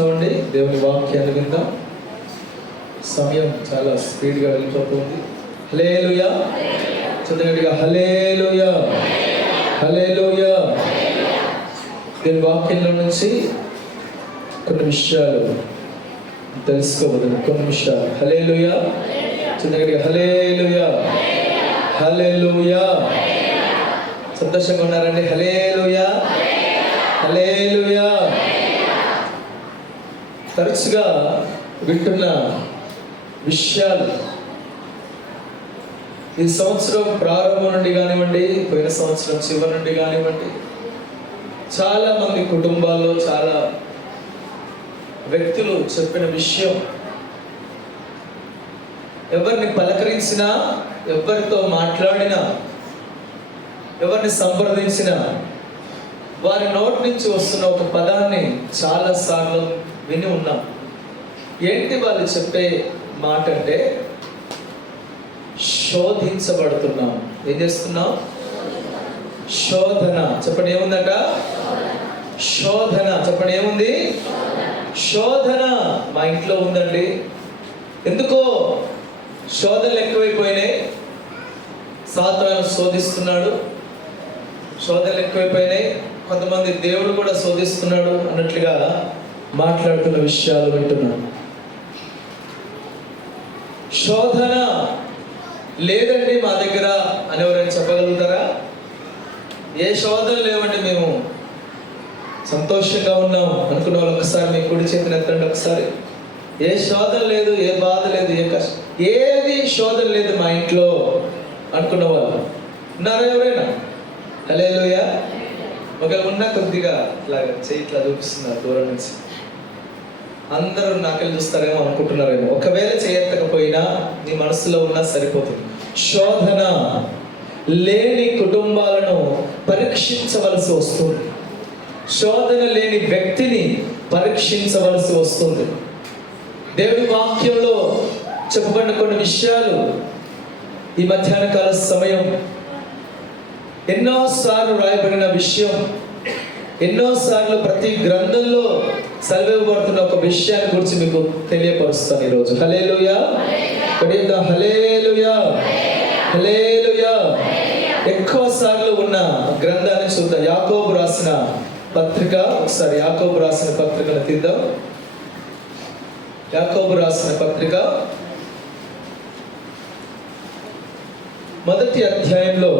కూర్చున్నామండి. దేవుని వాక్యాన్ని విందాం. సమయం చాలా స్పీడ్గా వెళ్ళిపోతుంది. హల్లెలూయా. చదవండిగా హల్లెలూయా, హల్లెలూయా. దేవుని వాక్యంలో నుంచి కొన్ని విషయాలు తెలుసుకోవద్దు. కొన్ని విషయాలు. హల్లెలూయా. చదవండిగా హల్లెలూయా, హల్లెలూయా. సంతోషంగా ఉన్నారండి? హల్లెలూయా, హల్లెలూయా. తరచుగా వింటున్న విషయాలు ఈ సంవత్సరం ప్రారంభం నుండి కానివ్వండి, పోయిన సంవత్సరం చివరి నుండి కానివ్వండి, చాలా మంది కుటుంబాల్లో చాలా వ్యక్తులు చెప్పిన విషయం, ఎవరిని పలకరించినా, ఎవరితో మాట్లాడినా, ఎవరిని సంప్రదించినా వారి నోటి నుంచి వస్తున్న ఒక పదాన్ని చాలా సార్లు విని ఉన్నాం. ఏంటి వాళ్ళు చెప్పే మాట అంటే, శోధించబడుతున్నాం. ఏం చేస్తున్నాం? శోధన. చెప్పండి ఏముందట? శోధన. చెప్పండి ఏముంది? శోధన మా ఇంట్లో ఉందండి. ఎందుకో శోధనలు ఎక్కువైపోయినాయి. సాతాను శోధిస్తున్నాడు, శోధనలు ఎక్కువైపోయినాయి. కొంతమంది దేవుడు కూడా శోధిస్తున్నాడు అన్నట్లుగా మాట్లాడుతున్న విషయాలు వింటున్నాను. శోధన లేదండి మా దగ్గర అని ఎవరైనా చెప్పగలుగుతారా? ఏ శోధన లేవండి, మేము సంతోషంగా ఉన్నాం అనుకున్న వాళ్ళు ఒకసారి మీ కుడి చేతిని ఎత్తండి. ఒకసారి ఏ శోధన లేదు, ఏ బాధ లేదు, ఏ కష్టం, ఏది శోధన లేదు మా ఇంట్లో అనుకున్న వాళ్ళు ఉన్నారా ఎవరైనా? హల్లెలూయా. ఒకవేళ ఉన్నా కొద్దిగా ఇట్లాగా చేయి ఇట్లా చూపిస్తున్నారు దూరం నుంచి. అందరూ నాకెళ్ళి చూస్తారేమో అనుకుంటున్నారేమో. ఒకవేళ చేయకపోయినా నీ మనసులో ఉన్నా సరిపోతుంది. శోధన లేని కుటుంబాలను పరీక్షించవలసి వస్తుంది. శోధన లేని వ్యక్తిని పరీక్షించవలసి వస్తుంది. దేవుడి వాక్యంలో చెప్పబడిన కొన్ని విషయాలు ఈ మధ్యాహ్న కాల సమయం ఎన్నోసార్లు రాయబడిన విషయం, ఎన్నోసార్లు ప్రతి గ్రంథంలో సెలవివ్వబడుతున్న ఒక విషయాన్ని గురించి మీకు తెలియపరుస్తాను ఈరోజు. హల్లెలూయా, హల్లెలూయా, హల్లెలూయా. ఎక్కువ సార్లు ఉన్న గ్రంథాన్ని చూద్దాం. యాకోబు రాసిన పత్రిక. ఒకసారి యాకోబు రాసిన పత్రికను తీద్దాం. యాకోబు రాసిన పత్రిక మొదటి అధ్యాయంలో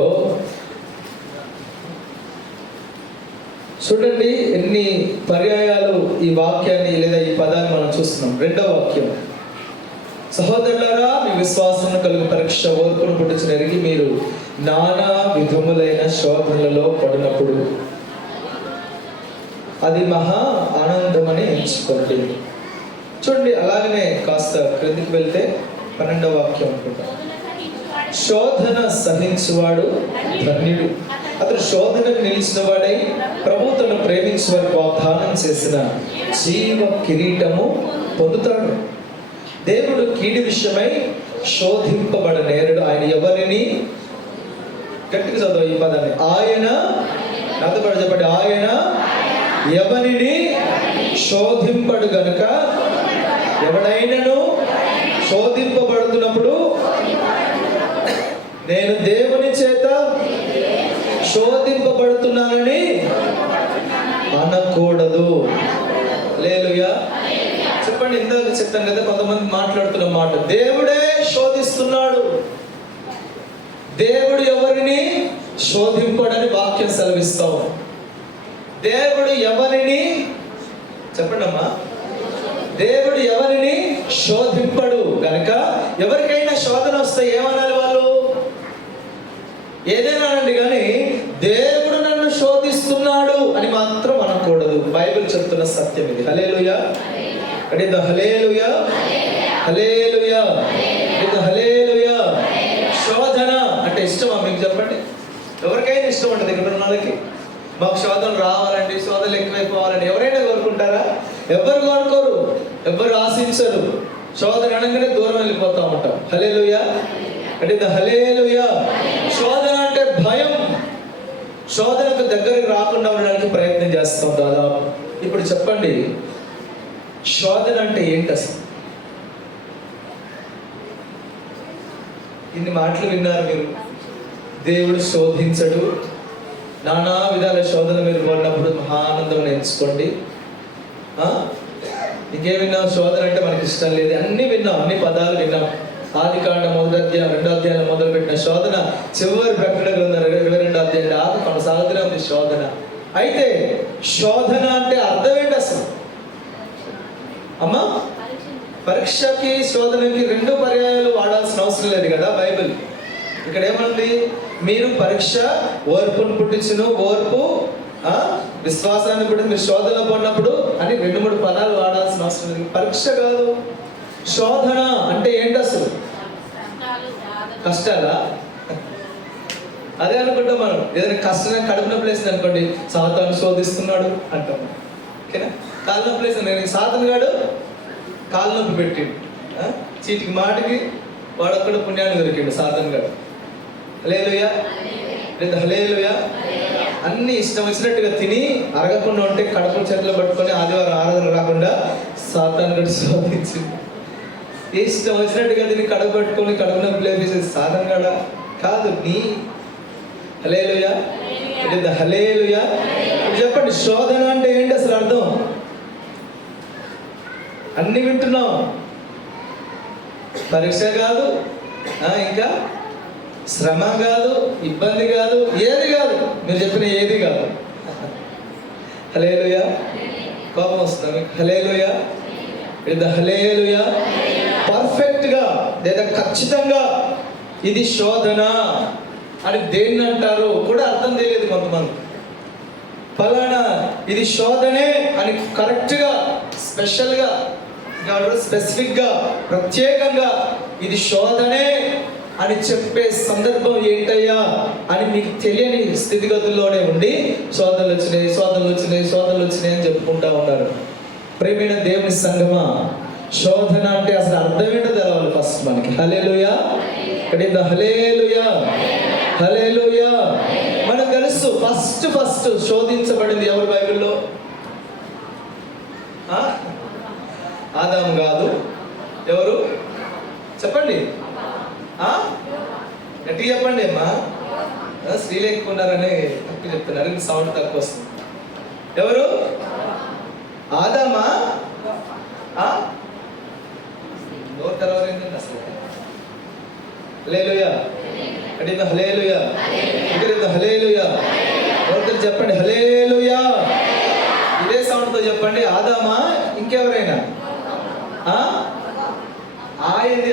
చూడండి ఎన్ని పర్యాయాలు ఈ వాక్యాన్ని లేదా ఈ పదాన్ని మనం చూస్తున్నాం. రెండవ వాక్యం, సహోదరులారా మీ విశ్వాసం కలుగు పరీక్ష ఓర్పును పుట్టించిన ఎరిగి మీరు నానా విధములైన శోధనలలో పడినప్పుడు అది మహా ఆనందమని ఎంచుకోండి. చూడండి అలాగనే కాస్త క్రిందికి వెళ్తే 12వ వాక్యం అనుకుంటా, శోధన సహించువాడు ధన్యుడు, అతడు శోధనకు నిలిచిన వాడై ప్రభు తను ప్రేమించే వారికి వాగ్దానం చేసిన జీవ కిరీటము పొందుతాడు. దేవుడు కీడి విషయమై శోధింపబడనేరుడు. ఆయన ఎవరిని, గట్టిగా చదువు ఈ పదాన్ని, ఆయన నాతో పాటు చెప్పండి, ఆయన ఎవరిని శోధింపడు గనుక ఎవడైనను శోధింపబడుతున్నప్పుడు నేను దేవుని చేత శోధింపబడుతున్నానని అనకూడదు. హల్లెలూయా. చెప్పండి, ఇందాక చెప్తాను కదా, కొంతమంది మాట్లాడుతున్న మాట, దేవుడే శోధిస్తున్నాడు. దేవుడు ఎవరిని శోధింపడని వాక్యం సెలవిస్తాం. దేవుడు ఎవరిని, చెప్పండి అమ్మా, దేవుడు ఎవరిని శోధింపడు గనక ఎవరికైనా శోధన వస్తే ఏమనాలి వాళ్ళు? ఏదైనా అనండి, కానీ దేవుడు నన్ను శోధిస్తున్నాడు అని మాత్రం అనకూడదు. బైబిల్ చెప్తున్న సత్యం ఇది. హల్లెలూయా, హల్లెలూయా, హల్లెలూయా, హల్లెలూయా. శోధన అంటే ఇష్టమా మీకు? చెప్పండి, ఎవరికైనా ఇష్టం ఉంటుంది. ఇక్కడ ఉన్న వాళ్ళకి మాకు శోధన రావాలండి, శోధనలు ఎక్కువైపోవాలండి ఎవరైనా కోరుకుంటారా? ఎవరు కోరుకోరు, ఎవరు ఆశించరు. శోధన అనగానే దూరం వెళ్ళిపోతూ ఉంటాం. హల్లెలూయా, హల్లెలూయా. శోధన అంటే భయం. శోధనకు దగ్గరికి రాకుండా ఉండడానికి ప్రయత్నం చేస్తాం దాదాపు. ఇప్పుడు చెప్పండి, శోధన అంటే ఏంటి అసలు? ఇన్ని మాటలు విన్నారు మీరు. దేవుడు శోధించడు. నానా విధాల శోధన మీరు పడినప్పుడు మహానందం ఎంచుకోండి. ఇంకేం విన్నాం? శోధన అంటే మనకి ఇష్టం లేదు. అన్ని విన్నాం, అన్ని పదాలు విన్నాం. ఆదికాండం 1వ అధ్యాయం 2వ అధ్యాయంలో మొదలుపెట్టిన శోధన చివరి ప్రకటన గ్రంథం 22వ అధ్యాయం దాకా కొనసాగుతూనే ఉంది శోధన. అయితే శోధన అంటే అర్థం ఏంటి అసలు? అమ్మా, పరీక్షకి శోధనకి 2 పర్యాయాలు వాడాల్సిన అవసరం లేదు కదా బైబిల్. ఇక్కడ ఏమంది? మీరు పరీక్ష ఓర్పును పుట్టించును, ఓర్పు విశ్వాసాన్ని పుట్టి మీరు శోధనలో పడినప్పుడు అని 2-3 పదాలు వాడాల్సిన అవసరం లేదు. పరీక్ష కాదు, శోధన అంటే ఏంటి అసలు? కష్టాలా? అదే అనుకుంటాం మనం. ఏదైనా కష్టంగా కడుపున ప్లేస్ అనుకోండి, సాతాను శోధిస్తున్నాడు అంటాం. ఓకేనా? కాళ్ళ నొప్పి ప్లేస్, నేను సాతాను గాడు కాళ్ళ నొప్పి పెట్టిండు, చీటికి మాటికి వాడు ఒక్కడ పుణ్యాన్ని దొరికిండు సాతాను గాడు. హల్లెలూయా, హల్లెలూయా. అన్ని ఇష్టం వచ్చినట్టుగా తిని అరగకుండా ఉంటే కడుపు చేతిలో పట్టుకొని ఆదివారం ఆరాధన రాకుండా సాతాను గాడు శోధించింది. ఇష్టం వచ్చినట్టుగా తిని కడుపు పట్టుకొని కడుపు నొప్పి లేపేసేది సాతాను గాడా? కాదు, నీ. హల్లెలూయా, హల్లెలూయా. చెప్పండి, శోధన అంటే ఏంటి అసలు అర్థం? అన్ని వింటున్నాం. పరీక్ష కాదు, ఇంకా శ్రమ కాదు, ఇబ్బంది కాదు, ఏది కాదు. మీరు చెప్పిన ఏది కాదు. హల్లెలూయా. కోపం వస్తుంది మీకు? హల్లెలూయా, హల్లెలూయా. పర్ఫెక్ట్ గా లేదా ఖచ్చితంగా ఇది శోధన అని దేన్ని అంటారు కూడా అర్థం తెలియదు కొంతమంది. ఫలానా ఇది శోధనే అని కరెక్ట్గా స్పెషల్గా స్పెసిఫిక్గా ప్రత్యేకంగా ఇది శోధనే అని చెప్పే సందర్భం ఏంటయ్యా అని మీకు తెలియని స్థితిగతుల్లోనే ఉండి శోధనలు వచ్చినాయి అని చెప్పుకుంటా ఉన్నారు. ప్రేమైన దేవుని సంగమా, శోధన అంటే అసలు అర్థం ఏంటో తెలవాలి ఫస్ట్ మనకి. హల్లెలూయా, హల్లెలూయా, హల్లెలూయా. మనకు తెలుసు ఫస్ట్ శోధించబడింది ఎవరు బైబిల్లో? ఆదాము కాదు. ఎవరు చెప్పండి? గట్టి చెప్పండి అమ్మా. స్త్రీలు ఎక్కువ ఉన్నారని తక్కువ చెప్తున్నారు, సౌండ్ తక్కువ వస్తుంది. ఎవరు? ఆదామా? నోరు తెరవరేంటండి అసలు? హల్లెలూయా, హల్లెలూయా, హల్లెలూయా. ఒకరు చెప్పండి హల్లెలూయా. ఇదే సౌండ్తో చెప్పండి. ఆదామా ఇంకెవరైనా? ఏంది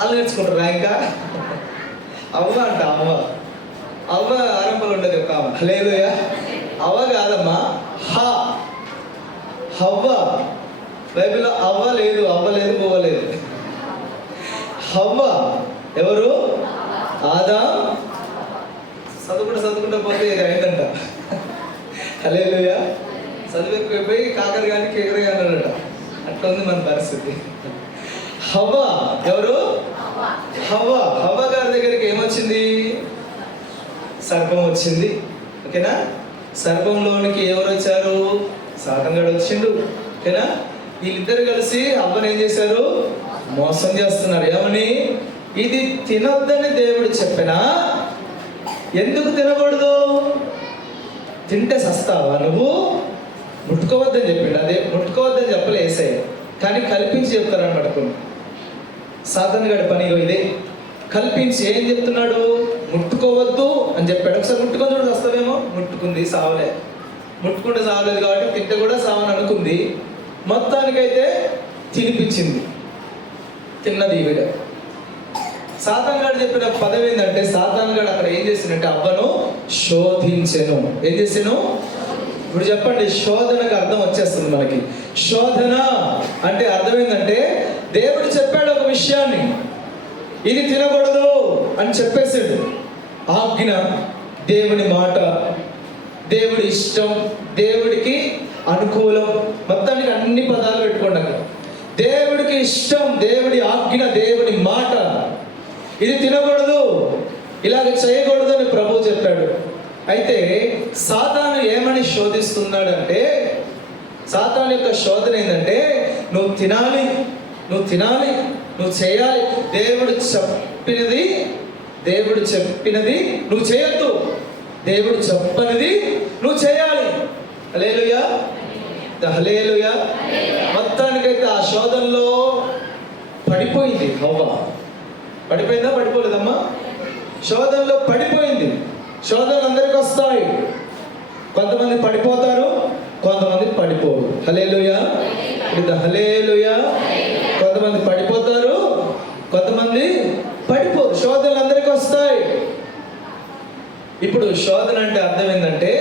అలా నేర్చుకుంటారా? ఇంకా అవ్వ అంట, అవ్వ ఆరంభంలో ఉండదు ఒక ఆమె. హల్లెలూయా. అవ్వ కాదమ్మా, హవ్వ. బైబిల్లో అవ్వ లేదు, పువ్వ లేదు. హవ్వ ఎవరు? ఆదాం. చదువుకుంటా పోతే ఇది అయిందంట. హల్లెలూయా. చదువు ఎక్కువైపోయి కాకర కానీ కేకర కానీ అన్నట. అట్లా ఉంది మన పరిస్థితి. హవ్వ ఎవరు? హవ్వ గారి దగ్గరికి ఏమొచ్చింది? సర్పం వచ్చింది. ఓకేనా? సర్పంలోనికి ఎవరు వచ్చారు? సాతాను గాడు వచ్చిండు. ఓకేనా? వీళ్ళిద్దరు కలిసి అవ్వని ఏం చేశారు? మోసం చేస్తున్నారు. ఏమని? ఇది తినొద్దని దేవుడు చెప్పినా ఎందుకు తినకూడదు? తింటే సస్తావా నువ్వు? ముట్టుకోవద్దని చెప్పిండు. అదే ముట్టుకోవద్దని చెప్పలే యేసయ్య, కానీ కల్పించి చెప్తారన్నమాట. కొన్ని సాతాను గాడి పని ఇదే, కల్పించి ఏం చెప్తున్నాడు? ముట్టుకోవద్దు అని చెప్పాడు. ఒకసారి ముట్టుకొని చూడ వస్తావేమో. ముట్టుకుంది, సావలే. ముట్టుకుంటే సావలేదు కాబట్టి తింటే కూడా సావని అనుకుంది. మొత్తానికైతే తినిపించింది. తిన్నది ఈవిడ. సాతాను గాడు చెప్పిన పదం ఏంటంటే, సాతాను గాడు అక్కడ ఏం చేసిందంటే అవ్వను శోధించెను. ఏం చేసాను? ఇప్పుడు చెప్పండి, శోధనకు అర్థం వచ్చేస్తుంది మనకి. శోధన అంటే అర్థం ఏంటంటే, దేవుడు చెప్పాడు ఒక విషయాన్ని, ఇది తినకూడదు అని చెప్పేసాడు. ఆజ్ఞ, దేవుని మాట, దేవుడి ఇష్టం, దేవుడికి అనుకూలం, మొత్తానికి అన్ని పదాలు పెట్టుకోండి అక్కడ. దేవుడికి ఇష్టం, దేవుడి ఆజ్ఞ, దేవుడి మాట, ఇది తినకూడదు, ఇలాగ చేయకూడదు అని ప్రభువు చెప్పాడు. అయితే సాతాను ఏమని శోధిస్తున్నాడంటే, సాతాను యొక్క శోధన ఏంటంటే నువ్వు తినాలి, నువ్వు చేయాలి, దేవుడు చెప్పినది నువ్వు చేయొద్దు, దేవుడు చెప్పనిది నువ్వు చేయాలి. హల్లెలూయా, హల్లెలూయా. మొత్తానికైతే ఆ శోధనలో పడిపోయింది హవ్వ. పడిపోయిందా? పడిపోలేదమ్మా? శోధనలో పడిపోయింది. శోధనలు అందరికీ వస్తాయి. కొంతమంది పడిపోతారు, కొంతమంది పడిపోరు. హల్లెలూయా, హల్లెలూయా. కొంతమంది పడిపోతారు, కొంతమంది పడిపోరు. శోధనలు అందరికీ వస్తాయి. ఇప్పుడు శోధన అంటే అర్థం ఏంటంటే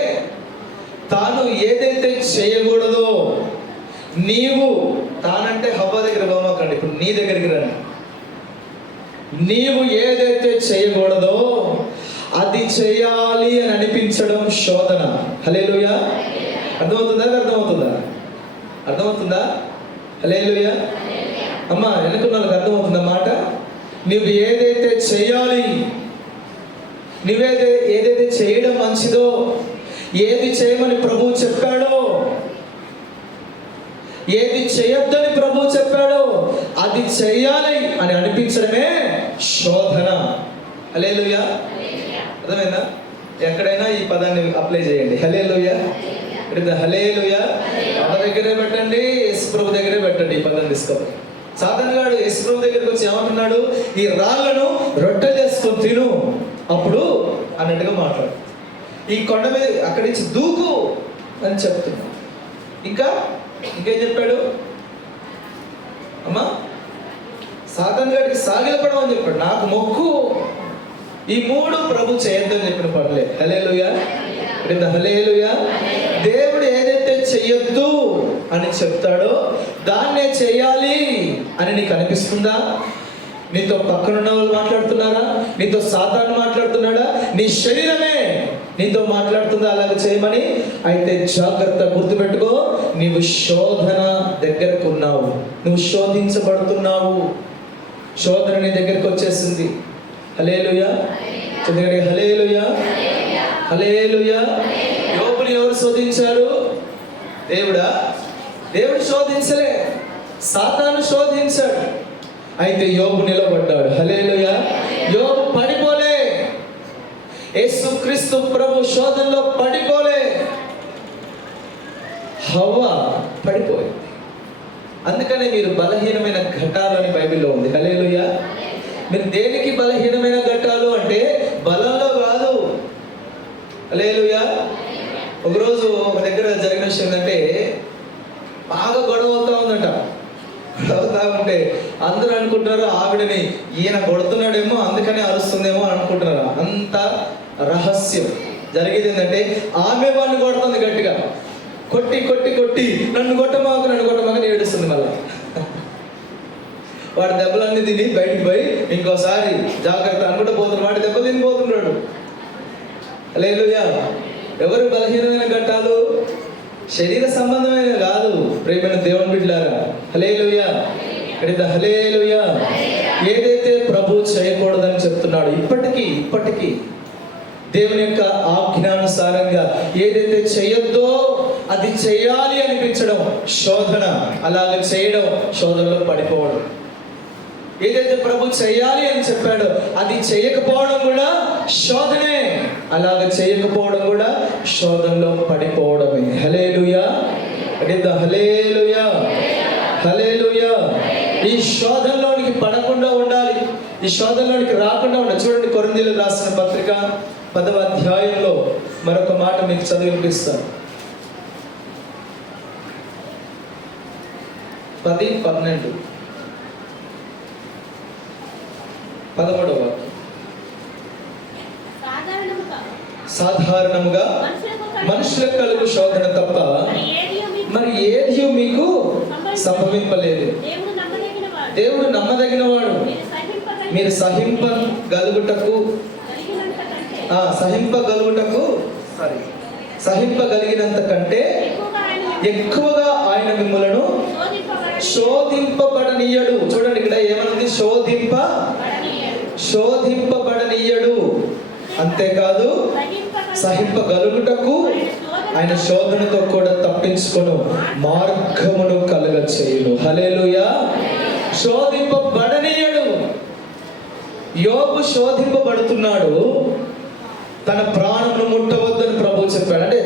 తాను ఏదైతే చేయకూడదో నీవు, తానంటే హవ్వ దగ్గర పోమాకండి, ఇప్పుడు నీ దగ్గరికి రండి. నీవు ఏదైతే చేయకూడదో అది చేయాలి అని అనిపించడం శోధన. హల్లెలూయా. అర్థమవుతుందా? హల్లెలూయా. అమ్మా, వెనుకున్న వాళ్ళకి అర్థమవుతుందా మాట? నువ్వు ఏదైతే చేయాలి, ఏదైతే చేయడం మంచిదో, ఏది చేయమని ప్రభువు చెప్పాడో, ఏది చేయొద్దని ప్రభువు చెప్పాడో అది చేయాలి అని అనిపించడమే శోధన. హల్లెలూయా. అర్థమైందా? ఎక్కడైనా ఈ పదాన్ని అప్లై చేయండి. హల్లెలూయా, హల్లెలూయా. మన దగ్గరే పెట్టండి, యేసు ప్రభు దగ్గరే పెట్టండి. ఈ పదాన్ని తీసుకోవాలి. సాతాను గాడు యేసు ప్రభు దగ్గరికి వచ్చి ఏమంటున్నాడు? ఈ రాళ్లను రొట్టె చేసుకొని తిను అప్పుడు అన్నట్టుగా మాట్లాడు. ఈ కొండ మీద అక్కడి నుంచి దూకు అని చెప్తున్నాడు. ఇంకేం చెప్పాడు అమ్మా? సాతాను గాడికి సాగిలపడం అని చెప్పాడు. నాకు మొక్కు, ఈ 3 ప్రభు చేయొద్దని చెప్పిన పనులే. హల్లెలూయా, హల్లెలూయా. దేవుడు ఏదైతే చెయ్యొద్దు అని చెప్తాడో దాన్నే చేయాలి అని నీకు అనిపిస్తుందా? నీతో పక్కనున్న వాళ్ళు మాట్లాడుతున్నారా? నీతో సాతాను మాట్లాడుతున్నాడా? నీ శరీరమే నీతో మాట్లాడుతుందా అలాగే చేయమని? అయితే జాగ్రత్త, గుర్తుపెట్టుకో, నీవు శోధన దగ్గరకు ఉన్నావు, నువ్వు శోధించబడుతున్నావు. శోధన నీ దగ్గరకు వచ్చేసింది. హల్లెలూయా, హల్లెలూయా, హల్లెలూయా. యోబుని ఎవరు శోధించారు? దేవుడా? దేవుడు శోధించలే, సాతాను శోధించాడు. అయితే యోబు నిలబడ్డాడు. హల్లెలూయా. యోబు పడిపోలే. యేసుక్రీస్తు ప్రభు శోధనలో పడిపోలే. హవ్వ పడిపోయింది. అందుకనే మీరు బలహీనమైన ఘట్టాలని బైబిల్లో ఉంది. హల్లెలూయా. మీరు దేనికి బలహీనమైన ఘట్టాలు అంటే బలంలో కాదు. హల్లెలూయా. ఒకరోజు ఒక దగ్గర జరిగిన విషయం ఏంటంటే బాగా గొడవ అవుతా ఉందంట. గొడవతా ఉంటే అందరూ అనుకుంటున్నారు ఆవిడని ఈయన కొడుతున్నాడేమో అందుకనే అరుస్తుందేమో అనుకుంటున్నారు. అంత రహస్యం. జరిగేది ఏంటంటే ఆమె వాడిని కొడుతుంది గట్టిగా, కొట్టి కొట్టి కొట్టి నన్ను కొట్టమాకని ఏడుస్తుంది. మళ్ళా వాడి దెబ్బలన్నీ తిని బయటికి పోయి ఇంకోసారి జాగ్రత్త అనుకుంటూ పోతున్నాడు. వాడి దెబ్బలు తినిపోతున్నాడు. హల్లెలూయా. ఎవరు బలహీనమైన ఘట్టాలు? శరీర సంబంధమైన కాదు, ప్రేమైన దేవుని బిడ్డలారా. హల్లెలూయా, హల్లెలూయా. ఏదైతే ప్రభు చేయకూడదని చెప్తున్నాడు, ఇప్పటికీ దేవుని యొక్క ఆజ్ఞానుసారంగా ఏదైతే చేయొద్దో అది చేయాలి అనిపించడం శోధన. అలాగే చేయడం శోధనలో పడిపోవడం. ఏదైతే ప్రభు చేయాలి అని చెప్పాడో అది చేయకపోవడం కూడా శోధనే. అలాగ చేయకపోవడం కూడా శోధనలో పడిపోవడమే. హల్లెలూయా, హల్లెలూయా, హల్లెలూయా. ఈ శోధనలోనికి పడకుండా ఉండాలి, ఈ శోధనలోనికి రాకుండా ఉండాలి. చూడండి, కొరింథీయులకు రాసిన పత్రిక 10వ అధ్యాయంలో మరొక మాట మీకు చదివిపిస్తాను. 10:12 11వ వాక్యం. సాధారణముగా మనుషులకు కలుగు శోధన తప్ప మరి ఏది మీకు సంభవింపలేదు. దేవుడు నమ్మదగినవాడు. మీరు సహింపగలిగినంత కంటే ఎక్కువగా ఆయన మిమ్మలను శోధింపబడనీయడు. చూడండి, ఇక్కడ ఏమనుంది? శోధింపబడనీయడు. అంతేకాదు సహింపగలుగుటకు ఆయన శోధనతో కూడా తప్పించుకొను మార్గమును కలుగ చేయును. హల్లెలూయా. శోధింపబడనీయడు. యోబు శోధింపబడుతున్నాడు, తన ప్రాణమును ముట్టవద్దని ప్రభు చెప్పాడు. అంటే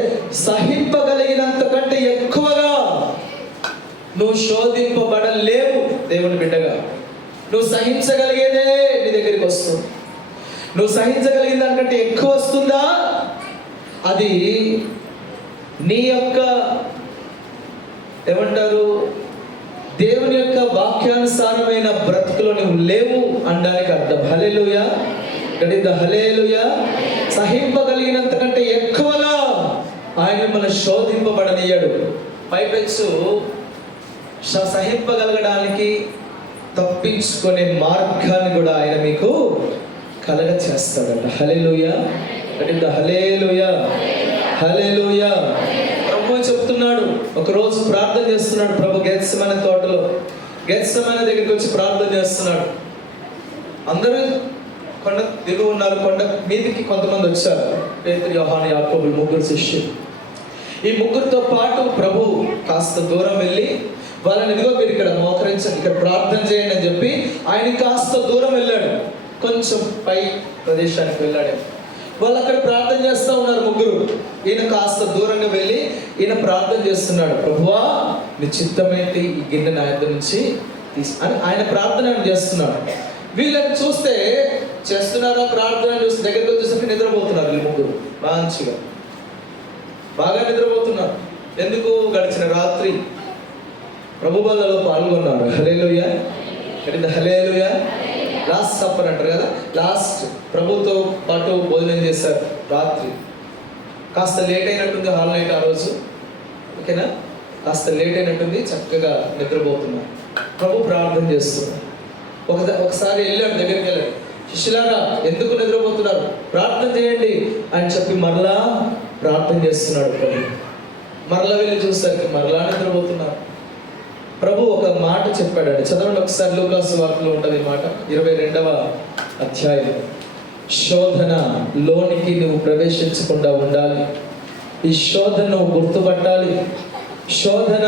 సహింపగలిగినంత కంటే ఎక్కువగా నువ్వు శోధింపబడలేవు దేవుని బిడ్డగా. నువ్వు సహించగలిగేదే నీ దగ్గరికి వస్తుంది. నువ్వు సహించగలిగిన దానికంటే ఎక్కువ వస్తుందా, అది నీ యొక్క ఏమంటారు దేవుని యొక్క వాక్యానుసారమైన బ్రతుకులో నువ్వు లేవు అనడానికి అర్థం. హల్లెలూయా. హల్లెలూయా. సహింపగలిగినంత కంటే ఎక్కువగా ఆయన మనం శోధింపబడనీయడు. పైపెచ్చు సహింపగలగడానికి తప్పించుకునే మార్గాన్ని కూడా ఆయన మీకు కలగ చేస్తాడంట. హల్లెలూయా. హల్లెలూయా. హల్లెలూయా. ప్రభు చెప్తున్నాడు, ఒకరోజు ప్రార్థన చేస్తున్నాడు ప్రభు గెత్సెమనే తోటలో. గెత్సెమనే దగ్గరికి వచ్చి ప్రార్థన చేస్తున్నాడు. అందరూ కొండ దిగు ఉన్నారు. కొండ మీదికి కొంతమంది వచ్చారు. పేతురు, యోహాను, యాకోబు, ముగ్గురు శిష్యులు. ఈ ముగ్గురితో పాటు ప్రభు కాస్త దూరం వెళ్ళి వాళ్ళని, ఇదిగో మీరు ఇక్కడ మోకరించండి, ఇక్కడ ప్రార్థన చేయండి అని చెప్పి ఆయన కాస్త దూరం వెళ్ళాడు. కొంచెం పై ప్రదేశానికి వెళ్ళాడు. వాళ్ళు అక్కడ ప్రార్థన చేస్తూ ఉన్నారు ముగ్గురు. ఈయన కాస్త దూరంగా వెళ్ళి ఈయన ప్రార్థన చేస్తున్నాడు. ప్రభువా, నీ చిత్తమేంటి, ఈ గిన్నె నా యొద్ద నుంచి అని ఆయన ప్రార్థన చేస్తున్నాడు. వీళ్ళని చూస్తే చేస్తున్నారా ప్రార్థన చూసి దగ్గరికి వచ్చేసరికి నిద్రపోతున్నారు. వీళ్ళు ముగ్గురు మంచిగా బాగా నిద్రపోతున్నారు. ఎందుకు? గడిచిన రాత్రి ప్రభు బలలో పాల్గొన్నారు. హల్లెలూయా. హల్లెలూయా. లాస్ట్ సప్పర్ అంటారు కదా, లాస్ట్ ప్రభుతో పాటు భోజనం చేశారు రాత్రి. కాస్త లేట్ అయినట్టుంది హాల్ నైట్ ఆ రోజు, ఓకేనా? కాస్త లేట్ అయినట్టుంది, చక్కగా నిద్రపోతున్నారు. ప్రభు ప్రార్థన చేస్తున్నారు. ఒకసారి వెళ్ళాడు, దగ్గరికి వెళ్ళాడు. శిష్యులారా, ఎందుకు నిద్రపోతున్నారు, ప్రార్థన చేయండి అని చెప్పి మరలా ప్రార్థన చేస్తున్నాడు ప్రభు. మరలా వెళ్ళి చూసరికి మరలా నిద్రపోతున్నారు. ప్రభు ఒక మాట చెప్పాడండి, చదవండి ఒకసారి. లూకాసు వార్తలో ఉంటుంది ఈ మాట, 22వ అధ్యాయం. శోధన లోనికి నువ్వు ప్రవేశించకుండా ఉండాలి. ఈ శోధన నువ్వు గుర్తుపట్టాలి. శోధన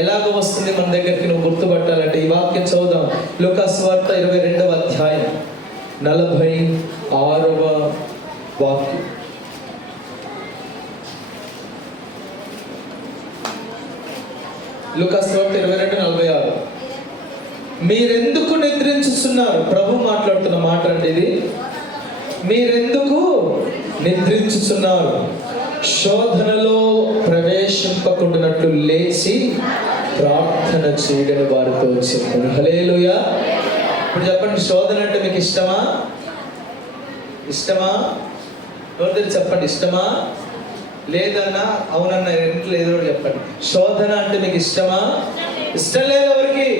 ఎలాగ వస్తుంది మన దగ్గరికి నువ్వు గుర్తుపట్టాలంటే ఈ వాక్యం చదువుదాం. లూకాసు వార్త 22వ అధ్యాయం 46వ వాక్యం. లూకాసు వార్త 22:46. మీరెందుకు నిద్రించుచున్నారు? ప్రభు మాట్లాడుతున్న మాట అంటే ఇది. మీరెందుకు నిద్రించుచున్నారు? శోధనలో ప్రవేశింపకుండానట్లు లేచి ప్రార్థన చేయని వారితో చెప్పాను. హల్లెలూయా. ఇప్పుడు చెప్పండి, శోధన అంటే మీకు ఇష్టమా? ఇష్టమా? ఎవరితో చెప్పండి, ఇష్టమా? లేదన్నా అవునన్నా రెంట్లు ఏదో చెప్పండి. శోధన అంటే మీకు ఇష్టమా? ఇష్టం లేదు ఎవరికి?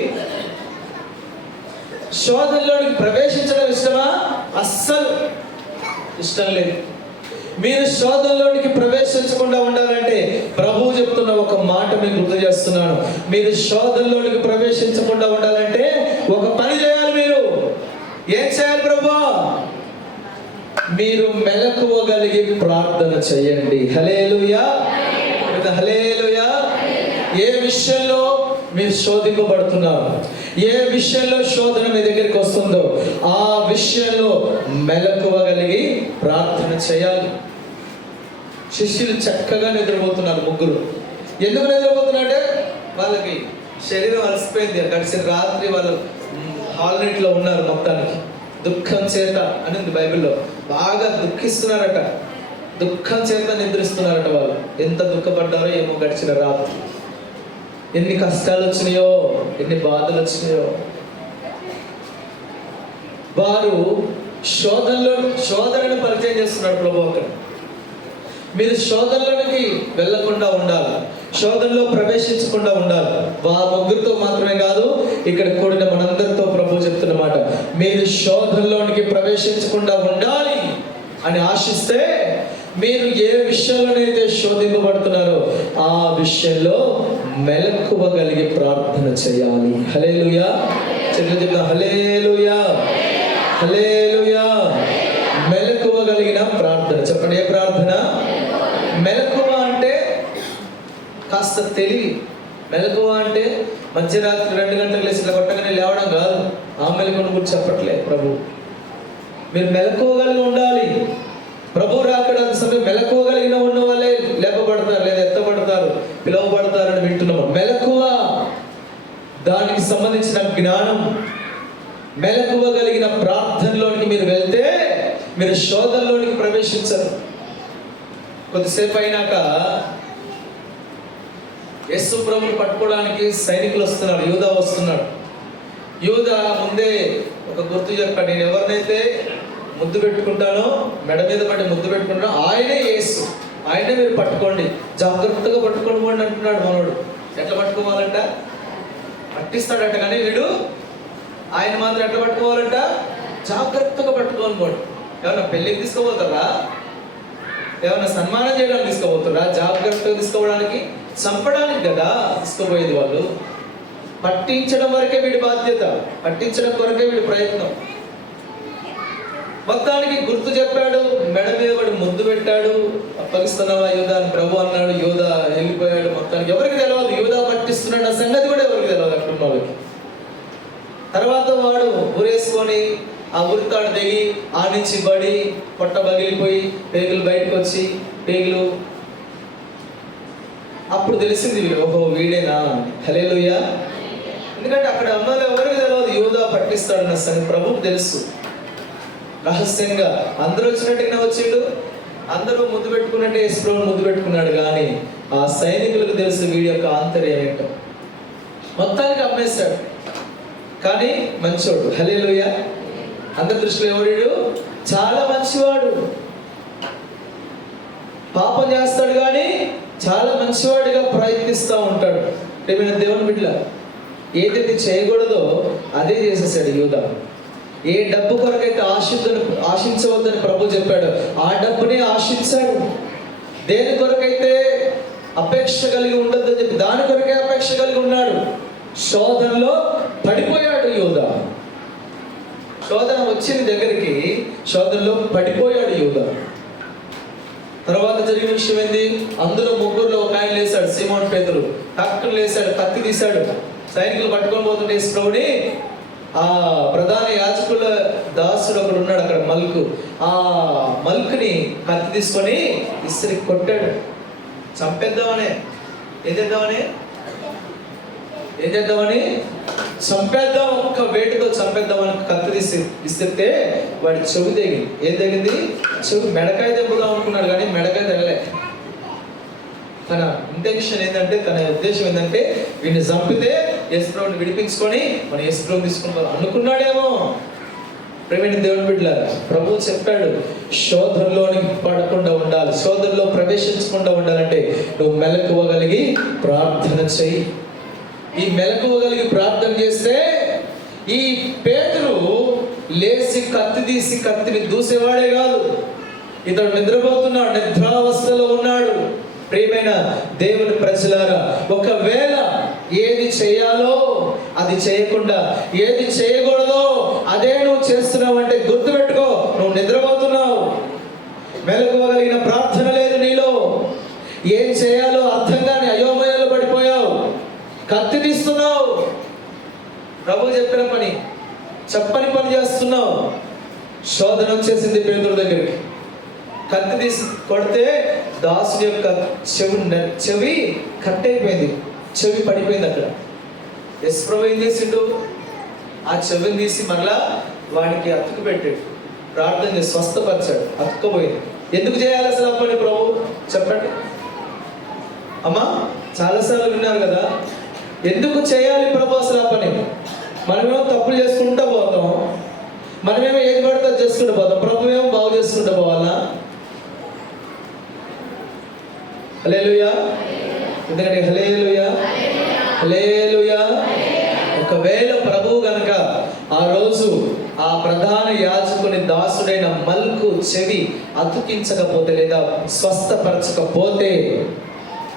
శోధనలోనికి ప్రవేశించడం ఇష్టమా? అస్సలు ఇష్టం లేదు. మీరు శోధనలోనికి ప్రవేశించకుండా ఉండాలంటే ప్రభువు చెప్తున్న ఒక మాట మీకు గుర్తు చేస్తున్నాను. మీరు శోధనలోనికి ప్రవేశించకుండా ఉండాలంటే ఒక పని చేయాలి. మీరు ఏం చేయాలి ప్రభువా? మీరు మెలకువగలిగి ప్రార్థన చేయండి. హల్లెలూయా. హల్లెలూయా. ఏ విషయంలో మీరు శోధింపబడుతున్నారు, ఏ విషయంలో శోధన మీ దగ్గరికి వస్తుందో ఆ విషయంలో మెలకువగలిగి ప్రార్థన చేయాలి. శిష్యులు చక్కగా నిద్రపోతున్నారు ముగ్గురు. ఎందుకు నిద్రపోతున్నారంటే వాళ్ళకి శరీరం అలసిపోయింది. గడిచిన రాత్రి వాళ్ళు హాల్ నైట్లో ఉన్నారు. మొత్తానికి దుఃఖం చేత అని ఉంది బైబిల్లో. బాగా దుఃఖిస్తున్నారట, దుఃఖం చేత నిద్రిస్తున్నారట. వాళ్ళు ఎంత దుఃఖపడ్డారో ఏమో గడిచిన రాత్రి. ఎన్ని కష్టాలు వచ్చినాయో, ఎన్ని బాధలు వచ్చినాయో. వారు శోధనను పరిచయం చేస్తున్నాడు ప్రభు. అక్కడ మీరు శోధనలోనికి వెళ్లకుండా ఉండాలి, శోధనలో ప్రవేశించకుండా ఉండాలి. వారి ముగ్గురితో మాత్రమే కాదు, ఇక్కడ కూడిన మనందరితో ప్రభు చెప్తున్న మాట, మీరు శోధనలోనికి ప్రవేశించకుండా ఉండాలి అని ఆశిస్తే మీరు ఏ విషయంలోనైతే శోధింపబడుతున్నారో ఆ విషయంలో మెలకువగలిగి ప్రార్థన చేయాలి. హల్లెలూయా. చెప్తా హల్లెలూయా. హల్లెలూయా. మెలకువగలిగిన ప్రార్థన. చెప్పండి, ఏ ప్రార్థన? మెలకువ అంటే కాస్త తెలివి. మెలకువ అంటే మధ్యరాత్రి 2 గంటలకు లేచి ఇట్లా కొట్టగానే లేవడం కాదు. ఆ మెలకువను గురించి చెప్పట్లేదు ప్రభు. మీరు మెలకువగలిగి ఉండాలి. ప్రభు రాకడానికి సమయం మెలకువగలిగిన ఉన్న వాళ్ళే లేపబడతారు, లేదా ఎత్తబడతారు, పిలువబడతారని వింటున్నాము. మెలకువ, దానికి సంబంధించిన జ్ఞానం, మెలకువగలిగిన ప్రార్థనలోనికి మీరు వెళ్తే మీరు శోధనలోనికి ప్రవేశించరు. కొద్దిసేపు అయినాక యేసు ప్రభువుని పట్టుకోవడానికి సైనికులు వస్తున్నారు. యూదా వస్తున్నాడు. యూదా ముందే ఒక గుర్తు చెప్పాడు, నేను ఎవరినైతే ముద్దు పెట్టుకుంటానో, మెడ మీద పడి ముద్దు పెట్టుకుంటానో ఆయనే యేసు, ఆయనే మీరు పట్టుకోండి, జాగ్రత్తగా పట్టుకోండి అంటున్నాడు మనోడు. ఎట్లా పట్టుకోవాలంట? పట్టిస్తాడట, కానీ వీడు ఆయన మాత్రం ఎట్లా పట్టుకోవాలంట? జాగ్రత్తగా పట్టుకోవాలి. ఏమన్నా పెళ్ళికి తీసుకోబోతారా? ఏమన్నా సన్మానం చేయడానికి తీసుకోబోతారా? జాగ్రత్తగా తీసుకోవడానికి, చంపడానికి కదా తీసుకోబోయేది వాళ్ళు. పట్టించడం వరకే వీడి బాధ్యత, పట్టించడం కొరకే వీడి ప్రయత్నం. మొత్తానికి గుర్తు చెప్పాడు, మెడ మీద వాడు ముద్దు పెట్టాడు. అప్పగిస్తున్నావా యూదా అని ప్రభు అన్నాడు. యూదా వెళ్ళిపోయాడు. మొత్తానికి ఎవరికి తెలియదు యూదా పట్టిస్తున్నాడు ఆ సంగతి కూడా ఎవరికి తెలియదు అక్కడ ఉన్న వాళ్ళకి. తర్వాత వాడు ఊరేసుకొని ఆ ఉరితాడు దిగి ఆ నుంచి బడి పొట్ట పగిలిపోయి పేగులు బయటకు వచ్చి పేగులు, అప్పుడు తెలిసింది ఓహో వీడేనా. హల్లెలూయా. ఎందుకంటే అక్కడ అమ్మాయిలు ఎవరికి తెలియదు యూదా పట్టిస్తాడన్న సంగతి ప్రభువుకు తెలుసు. రహస్యంగా అందరూ వచ్చినట్టుగా వచ్చిండు, అందరూ ముద్దు పెట్టుకున్నట్టే యేసు ప్రభువుని ముద్దు పెట్టుకున్నాడు. కానీ ఆ సైనికులకు తెలుసు వీడి యొక్క ఆంతర్యం ఏంటో. మొత్తానికి అమ్మేశాడు, కానీ మంచివాడు. హల్లెలూయా. అందరి దృష్టిలో ఎవడు? చాలా మంచివాడు. పాపం చేస్తాడు కానీ చాలా మంచివాడిగా ప్రయత్నిస్తూ ఉంటాడు. ఏమైనా దేవుని బిడ్డ ఏదైతే చేయకూడదో అదే చేసేసాడు యూదా. ఏ డబ్బు కొరకైతే ఆశించవద్దని ప్రభు చెప్పాడు, ఆ డబ్బుని ఆశించాడు. దేని కొరకైతే అపేక్ష కలిగి ఉండొద్దని చెప్పి దాని కొరకే అపేక్ష కలిగి ఉన్నాడు. శోధనలో పడిపోయాడు యూదా. శోధన వచ్చింది దగ్గరికి, శోధనలో పడిపోయాడు యూదా. తర్వాత జరిగిన విషయం ఏంది? అందులో ముగ్గురులో ఒక ఆయన లేశాడు, సీమోను పేతురు. టక్కున లేశాడు, కత్తి తీశాడు. సైనికులు పట్టుకొని పోతుంటే యేసు ప్రభువుని ఆ ప్రధాన యాజకుల దాసుడు ఒకడు ఉన్నాడు అక్కడ, మల్కు. ఆ మల్కుని కత్తి తీసుకొని ఇస్త్రీ కొట్టాడు. చంపేద్దామని, ఏం చేద్దామని చంపేద్దాం, ఒక్క వేటుతో చంపేద్దామని కత్తి తీసి విసిరితే వాడి చెవి తెగింది. ఏం తెగింది? చెవి. మెడకాయ దెబ్బగా అనుకున్నాడు కానీ మెడకాయ తెగలే. తన ఇంటెన్షన్ ఏంటంటే, తన ఉద్దేశం ఏంటంటే వీడిని చంపితే యేసు ప్రభువుని విడిపించుకొని మన యేసు ప్రభువుని తీసుకుంటాం అనుకున్నాడేమో. ప్రేమైన దేవుని బిడ్డలారా, ప్రభువు చెప్పాడు శోధనలోని పడకుండా ఉండాలి, శోధనలో ప్రవేశించకుండా ఉండాలంటే నువ్వు మెలకువగలిగి ప్రార్థన చెయ్యి. ఈ మెలకువగలిగి ప్రార్థన చేస్తే ఈ పేతురు లేచి కత్తి తీసి కత్తిని దూసేవాడే కాదు, ఇతడు నిద్రపోతున్నాడు, నిద్రావస్థలో ఉన్నాడు. ప్రియమైన దేవుని ప్రజలారా, ఒకవేళ ఏది చేయాలో అది చేయకుండా ఏది చేయకూడదో అదే నువ్వు చేస్తున్నావు అంటే గుర్తుపెట్టుకో, నువ్వు నిద్రపోతున్నావు. మెలకువగలిగిన ప్రార్థన లేదు నీలో. ఏం చేయాలో అర్థం కాని అయోమయంలో పడిపోయావు, కత్తి తీస్తున్నావు, ప్రభు చెప్పిన పని చెప్పని పని చేస్తున్నావు. శోధన వచ్చేసింది పేతురు దగ్గరికి. కత్తి తీసి కొడితే దాసుడి యొక్క చెవి కట్ అయిపోయింది, చెవి పడిపోయింది అక్కడ. యేసు ప్రభువు ఏం చేసిండు? ఆ చెవిని తీసి మరలా వాడికి అతుకు పెట్టాడు, ప్రార్థన చేసి స్వస్థపరిచాడు, అతుక్కుపోయింది. ఎందుకు చేయాలి అసలు ఆ పని ప్రభు చెప్పండి అమ్మా? చాలాసార్లు విన్నారు కదా, ఎందుకు చేయాలి ప్రభు అసలు ఆ పని? మనమేమో తప్పులు చేసుకుంటూ పోతాం, మనమేమో ఏది పడితే చేసుకుంటూ పోతాం, ప్రభు ఏమో బాగు చేసుకుంటూ పోవాలా? హల్లెలూయా. ఎందుకంటే హల్లెలూయా, హల్లెలూయా. ఒకవేళ ప్రభువు గనక ఆ రోజు ఆ ప్రధాన యాజకుని దాసుడైన మల్కు చెవి అతుకించకపోతే లేదా స్వస్థపరచకపోతే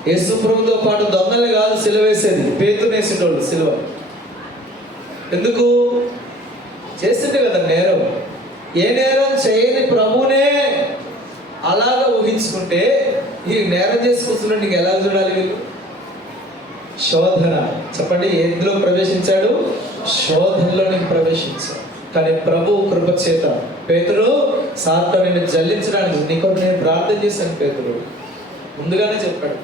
యేసు ప్రభుతో పాటు దొంగల్ని కాదు సిలువ వేసేది, పేతురుని వేసేటోళ్ళు సిలువ. ఎందుకు? చేసిండే కదా నేరం. ఏ నేరం చేయని ప్రభువునే అలాగా ఊహించుకుంటే ఈ నేరం చేసి కూర్చున్నట్టు నీకు ఎలా చూడాలి? వీళ్ళు శోధన. చెప్పండి, ఎందులో ప్రవేశించాడు? శోధనలోనికి ప్రవేశించాడు. కానీ ప్రభు కృప చేత పేతురు, సాతాను నిన్ను జల్లించడానికి నీకు నేను ప్రార్థన చేశాను పేతురు ముందుగానే చెప్పాడు.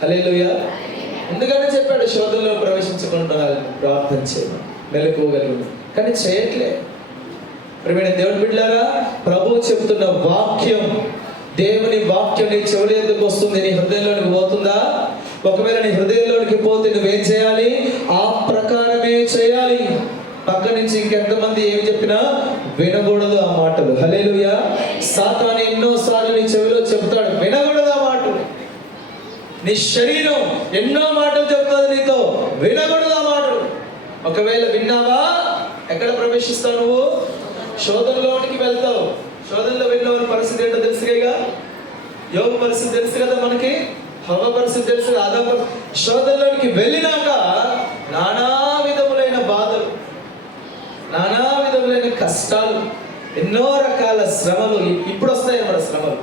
హల్లెలూయా. ముందుగానే చెప్పాడు, శోధనలో ప్రవేశించకుండా ప్రార్థన చేయమని, మెలకువగలిగి. కానీ చేయట్లే. ప్రియమైన దేవుని బిడ్డలారా, ప్రభువు చెబుతున్న వాక్యం, దేవుని వాక్యం నీ చెవుల ఎందుకు వస్తుంది? నీ హృదయంలోనికి పోతుందా? ఒకవేళ నీ హృదయంలోనికి పోతే నువ్వేం చేయాలి? ఆ ప్రకారమే చేయాలి. పక్క నుంచి ఇంకెంతమంది ఏమి చెప్పినా వినకూడదు ఆ మాటలు. హల్లెలూయా. సాతాను ఎన్నోసార్లు నీ చెవిలో చెప్తాడు, వినకూడదు ఆ మాటలు. నీ శరీరం ఎన్నో మాటలు చెప్తుంది నీతో, వినకూడదు ఆ మాటలు. ఒకవేళ విన్నావా, ఎక్కడ ప్రవేశిస్తావు? నువ్వు శోధనలోనికి వెళ్తావు. శోధనలో వెళ్ళిన పరిస్థితి ఏంటో తెలుసుగా. యోగ పరిస్థితి తెలుసు కదా మనకి, హవ పరిస్థితి తెలుసు కదా. ఆదా శోధనలోనికి వెళ్ళినాక నానా విధములైన బాధలు, నానా విధములైన కష్టాలు, ఎన్నో రకాల శ్రమలు ఇప్పుడు వస్తాయన్నమాట. శ్రమలు,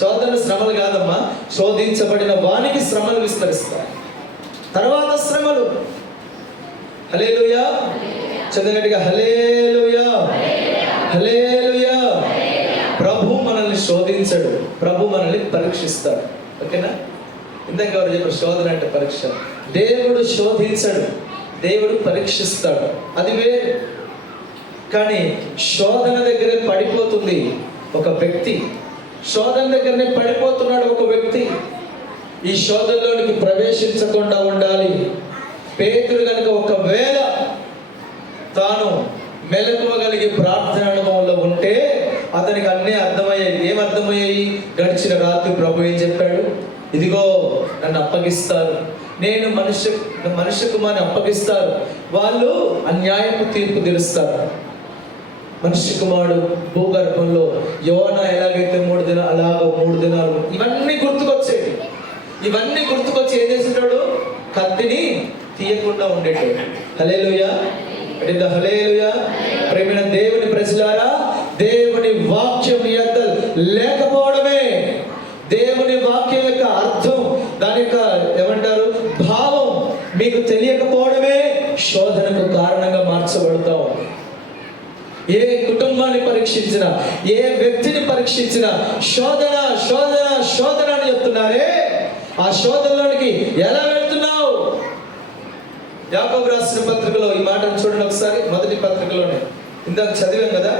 శోధన శ్రమలు కాదమ్మా, శోధించబడిన వానికి శ్రమలు విస్తరిస్తాయి. తర్వాత శ్రమలు. హల్లెలూయా. చదవగట్టిగా హల్లెలూయా, హల్లెలూయా. ప్రభు మనల్ని శోధించడు, ప్రభు మనల్ని పరీక్షిస్తాడు. ఓకేనా? ఇందాక ఎవరు చెప్పారు, శోధన అంటే పరీక్ష. దేవుడు శోధించడు, దేవుడు పరీక్షిస్తాడు. అది వేరు. కానీ శోధన దగ్గరే పడిపోతుంది ఒక వ్యక్తి. శోధన దగ్గరనే పడిపోతున్నాడు ఒక వ్యక్తి. ఈ శోధనలోనికి ప్రవేశించకుండా ఉండాలి. పేతురు కనుక ఒకవేళ తాను మెలకువగలిగి ప్రార్థన అనుభవంలో ఉంటే అతనికి అన్నీ అర్థమయ్యాయి. ఏం అర్థమయ్యాయి? గడిచిన రాత్రి ప్రభు ఏం చెప్పాడు? ఇదిగో నన్ను అప్పగిస్తారు, నేను మనుష్య కుమారుని అప్పగిస్తారు, వాళ్ళు అన్యాయపు తీర్పు తీరుస్తారు. మనుష్య కుమారుడు భూగర్భంలో యోనా ఎలాగైతే 3 దినాలు, అలాగో 3 దినాలు. ఇవన్నీ గుర్తుకొచ్చేవి. ఇవన్నీ గుర్తుకొచ్చి ఏం చేసేటాడు? కత్తిని తీయకుండా ఉండేటాడు. హల్లెలూయా. అంటే హల్లెలూయా. ప్రియమైన దేవుని ప్రజలారా, దేవుని వాక్యం మీ యొద్ద లేకపోవడమే, దేవుని వాక్యం యొక్క అర్థం, దాని యొక్క ఏమంటారు భావం మీకు తెలియకపోవడమే శోధనకు కారణంగా మార్చబడతాం. ఏ కుటుంబాన్ని పరీక్షించినా, ఏ వ్యక్తిని పరీక్షించినా శోధన శోధన శోధన అని చెప్తున్నారే, ఆ శోధనలోనికి ఎలా వెళ్తున్నావు? యాకోబు రాసిన పత్రికలో ఈ మాటను చూడండి ఒకసారి. మొదటి పత్రికలోనే ఇందాక చదివాం కదా,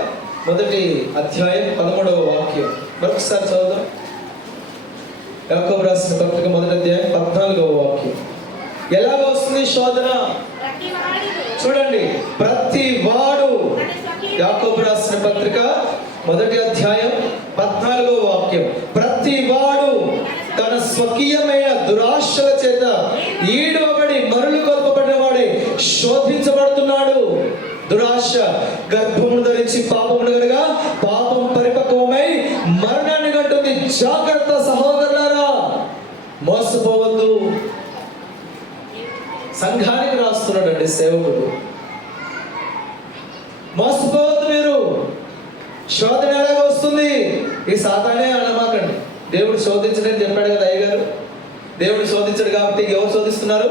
మొదటి అధ్యాయం 13వ వాక్యం. మరొకసారి చదువుదాం. యాకోబు రాసిన పత్రిక మొదటి అధ్యాయం 14వ వాక్యం. ఎలాగ వస్తుంది శోధన? చూడండి, ప్రతి వాడు. యాకోబు రాసిన పత్రిక మొదటి అధ్యాయం 14వ వాక్యం. ప్రతి వాడు తన స్వకీయమైన దురాశల చేత ఈడవబడి మరులు కొల్పబడిన వాడే శోధించబడుతున్నాడు. దురాశ గర్భమును ధరించి పాపమును గనగా పాపం పరిపక్వమై మరణాన్ని కంటుంది. జాగ్రత్త సహోదరులారా, మోసపోవద్దు. సంఘానికి రాస్తున్నాడండి సేవకుడు. మోసపోవద్దు మీరు. శోధన ఎలాగ వస్తుంది? ఈ సాతానే అనమాకండి. దేవుడు శోధించడని చెప్పాడు కదా అయ్యగారు. దేవుడు శోధించడు కాబట్టి ఎవరు శోధిస్తున్నారు?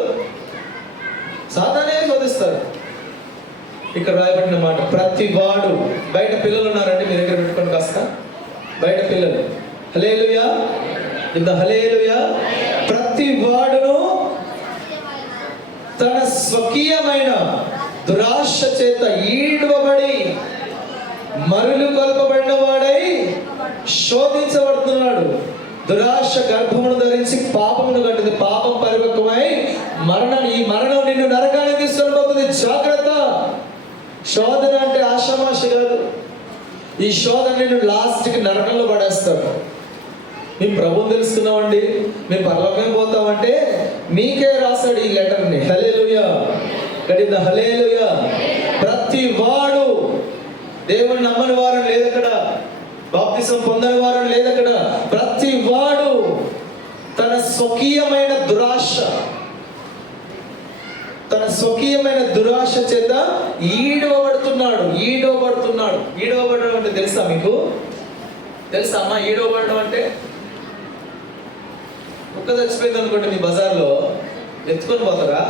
సాతానే శోధిస్తారు. ఇక్కడ రాయబడిన మాట, ప్రతి వాడు. బయట పిల్లలు ఉన్నారండి, మీ దగ్గర పెట్టుకోండి కాస్త. బయట పిల్లలు. హల్లెలూయా. హల్లెలూయా. ప్రతి వాడును తన స్వకీయమైన దురాశ చేత ఈడవబడి మరులు కొల్పబడిన వాడై శోధించబడుతున్నాడు. దురాశ గర్భమును ధరించి పాపమును కట్టింది. పాపం పరిపక్వమై మరణం. ఈ మరణం నిన్ను నరకానికి తీసుకొని పోతుంది. జాగ్రత్త. శోధన అంటే ఆషామాష కాదు. ఈ శోధన నిన్ను లాస్ట్కి నరకంలో పడేస్తాడు. మేము ప్రభువుని తెలుసుకున్నామండి, మేము పరలోకం పోతామంటే మీకే రాశాడు ఈ లెటర్ని. హల్లెలూయా. గడిన హల్లెలూయా. ప్రతి వాడు, దేవుని నమ్మని వారం లేదక్కడ, బాప్తిసం పొందని వారం లేదక్కడ. ప్రతి వాడు తన స్వకీయమైన దురాశ, తన స్వకీయమైన దురాశ చేత ఈడవబడుతున్నాడు. ఈడవబడడం అంటే తెలుసా మీకు? తెలుసా అమ్మా ఈడవబడడం అంటే? కుక్క చచ్చిపోయింది అనుకోండి మీ బజార్లో, ఎత్తుకొని పోతారా?